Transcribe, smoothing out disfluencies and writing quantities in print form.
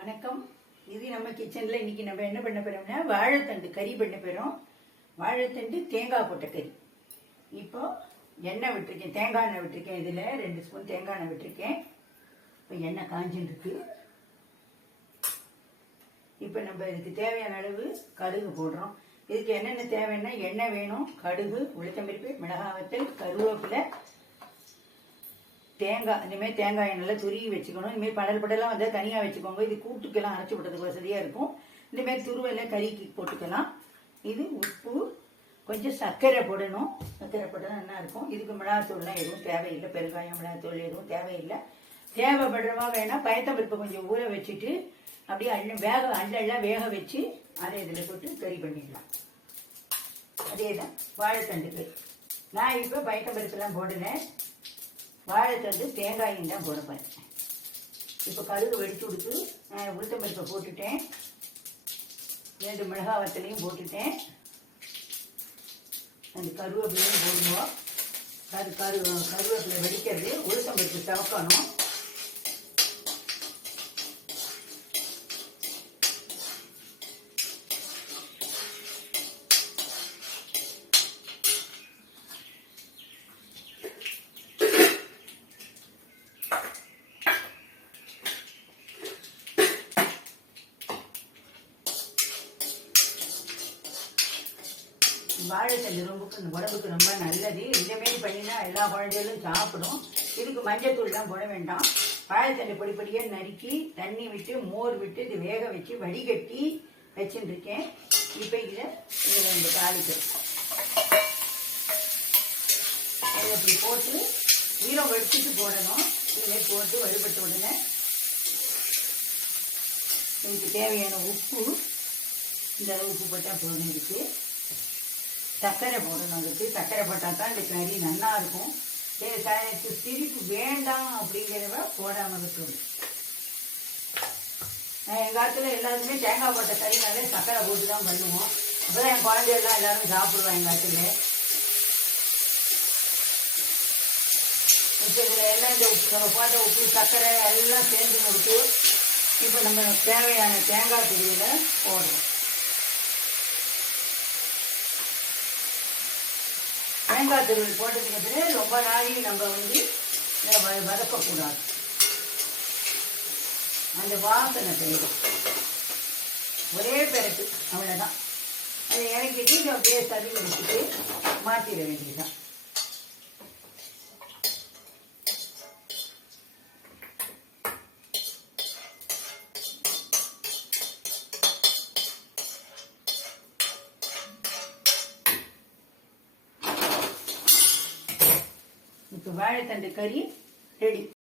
வணக்கம். இது நம்ம கிச்சனில் இன்னைக்கு நம்ம என்ன பண்ண போறோம்னா வாழைத்தண்டு கறி பண்ண போகிறோம். வாழைத்தண்டு தேங்காய் போட்ட கறி. இப்போ எண்ணெய் விட்டுருக்கேன், தேங்காய் எண்ணெய் விட்டுருக்கேன். இதில் 2 ஸ்பூன் தேங்காய் எண்ணெய் விட்டுருக்கேன். இப்போ எண்ணெய் காஞ்சின்னு இருக்கு. இப்போ நம்ம இதுக்கு தேவையான அளவு கடுகு போடுறோம். இதுக்கு என்னென்ன தேவைன்னா எண்ணெய் வேணும், கடுகு, உளுத்தம்பருப்பு, மிளகாய் வத்தல், கருவேப்பிலை, தேங்காய். இந்தமாதிரி தேங்காயை நல்லா துருவி வச்சுக்கணும். இந்தமாதிரி படல் படலாம் வந்தால் தனியாக வச்சுக்கோங்க. இது கூட்டுக்கெல்லாம் அரைச்சி விட்டதுக்கு வசதியாக இருக்கும். இந்தமாதிரி துருவெல்லாம் கறிக்கு போட்டுக்கலாம். இது உப்பு, கொஞ்சம் சர்க்கரை போடணும். சர்க்கரை போட்டால் நல்லா இருக்கும். இதுக்கு மிளகாத்தூள்லாம் எதுவும் தேவையில்லை, பெருங்காயம் மிளகாத்தூள் எதுவும் தேவையில்லை. தேவைப்படுறவா வேணால் பயத்தம்பருப்பை கொஞ்சம் ஊற வச்சுட்டு அப்படியே அள்ளெல்லாம் வேக வச்சு அதை இதில் போட்டு கறி பண்ணிடலாம். அதே தான் வாழைத்தண்டுக்கு. நான் இப்போ பயத்தம்பருப்பெல்லாம் போடலை, வாழைத்தண்டு தேங்காயும் தான் போட போகிறேன். இப்போ கடுகு வெடிச்சு கொடுத்து உளுத்தம்பருப்பை போட்டுட்டேன், 2 மிளகாய் வத்தலையும் போட்டுட்டேன், அந்த கருவேப்பிலையும் போடுவோம். கருவேப்பிலை வெடிக்கிறது, உளுத்தம்பருப்பு சவக்கணும். வாழைத்தண்டு உடம்புக்கு ரொம்ப நல்லது. இந்தமாரி பண்ணினா எல்லா குழந்தைகளும் சாப்பிடும். இதுக்கு மஞ்சத்தூள்லாம் போட வேண்டாம். வாழைத்தண்டு பொடிப்படியாக நறுக்கி தண்ணி விட்டு மோர் விட்டு இது வேக வச்சு வடிகட்டி வச்சுட்டு இருக்கேன். இப்போ இதில் 2 தாளிக்கிறேன். அதை இப்படி போட்டு ஈரம் வடிச்சிட்டு போடணும். இதை போட்டு வறுபட்ட உடனே இதுக்கு தேவையான உப்பு, இந்த உப்பு போட்டால் போதும். இருக்குது சர்க்கரை போடணும். அதுக்கு சர்க்கரை போட்டால் தான் இந்த கறி நல்லா இருக்கும். திரிப்பு வேண்டாம் அப்படிங்கிறவ போடாமல் விட்டுடும். நான் எங்கள் காலத்தில் எல்லாருமே தேங்காய் போட்ட கறினாலே சர்க்கரை போட்டு தான் பண்ணுவோம். அப்போ தான் என் குழந்தையெல்லாம் எல்லாரும் சாப்பிடுவோம் எங்கள் காலத்தில். இப்போ இதில் எல்லாம் இந்த நம்ம போட்ட உப்பு சர்க்கரை எல்லாம் சேர்ந்து கொடுத்து இப்போ நம்ம தேவையான தேங்காய் துருவியில் போடுறோம். தேங்காய் துருவல் போட்டதுக்கு பிறகு ரொம்ப நாளைக்கு நம்ம வதக்கக்கூடாது. அந்த வாசனை போயிடும். ஒரே பெரட்டு அவ்வளோதான். அதை இறக்கிட்டு இதை அப்படியே தள்ளி வச்சுட்டு மாற்றிட வேண்டியதுதான். இப்போ வாழைத்தண்டு கறி ரெடி.